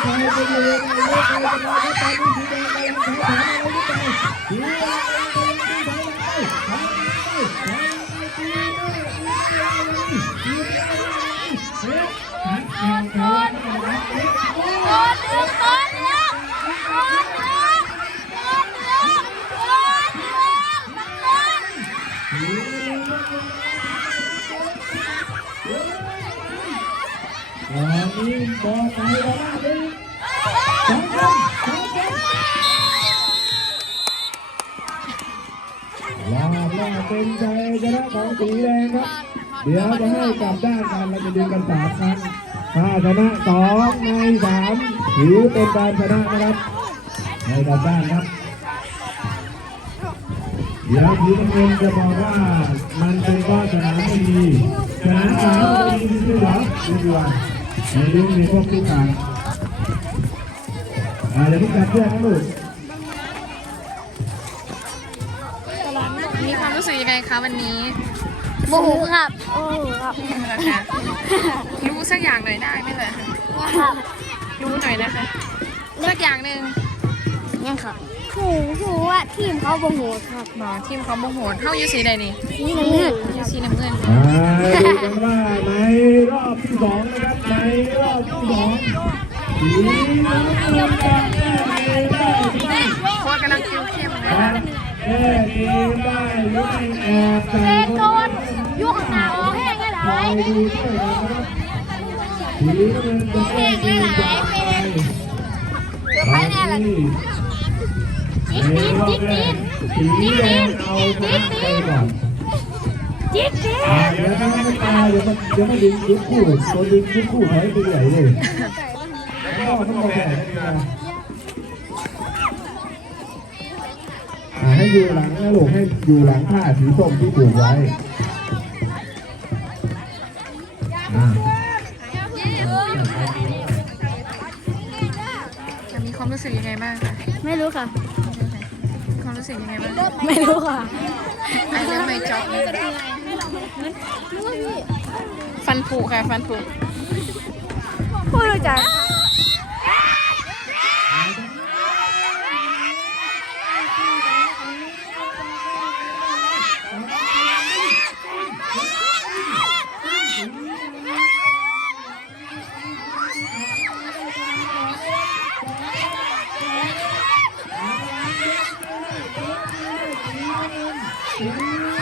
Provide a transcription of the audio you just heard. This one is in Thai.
ใครจะอยู่ในเลือกใครจะมาครับตอนนี้สีแดงกำลังแข่งขันอะไรหรือเปล่าสีแดงกำลังตีถอยหลังไปไปไปตีได้ตีได้ตีได้เฮ้ย อนนี้บอกไปว่าหนึ่งสองสามสองสามลาบลาเป็นใจชนะของสีแดงครับ เดี๋ยวจะให้กลับด้านกันเราจะดึงกันสามครั้งถ้าชนะสองในสามถือเป็นการชนะนะครับในกลับด้านครับเดี๋ยวทีมเงินจะบอกว่ามันเป็นเพราะสนามไม่ดีสนามสามไม่ดีที่หรอดูดีว่า ในเรื่องในพวกทุกการอ่าเดี๋ยวพี่จัดเพื่อนนะลูกมีความรู้สึกยังไงคะวันนี้โมโหครับโอ้ครับนะคะรู้สักอย่างหน่อยได้ไหมล่ะครับ รู้หน่อยนะคะ สักอย่างหนึ่งยังครับ หูหูว่าทีมเขาโมโหครับหมอทีมเขาโมโหดเข้าอยู่สีใดนี่นี่น้ำเงินอยู่สีน้ำเงินมาดูกันว่าในรอบที่สองนะครับในรอบที่สองทีมน้ำเงินจะแก้เกมได้หรือไม่เพราะว่ากำลังคิวเข้มเลยครับแก้เกมได้หรือไม่แอบใส่เล่นคโดนนยุ่งหนาออกแห้งได้หไปลายดูด้วยนะครับทีมน้ำเงินจะแก้เกมได้ไหมตอนนี้ในร อบแรกสีแดงเอาชนะไปก่อนจิ๊ดจิ๊ดอ่าเดี๋ยวถ้าไม่ตายเดี๋ยวมันเดี๋ยวมันดึงยุดคู่ตัวดึงยุดคู่หายไปไหนเลยก็ต้องเอาแผลนะอ่าให้อยู่หลังนะลูกให้อยู่หลังผ้าสีส้มที่ผูกไว้อ่าจะมีความรู้สึกยังไงบ้างคะไม่รู้ค่ะ รู้สึกยังไงบ้างไม่รู้ค่ะไอเรื่องไม่จ็อบฟันผุค่ะ ฟันผุพูดรู้จัก เ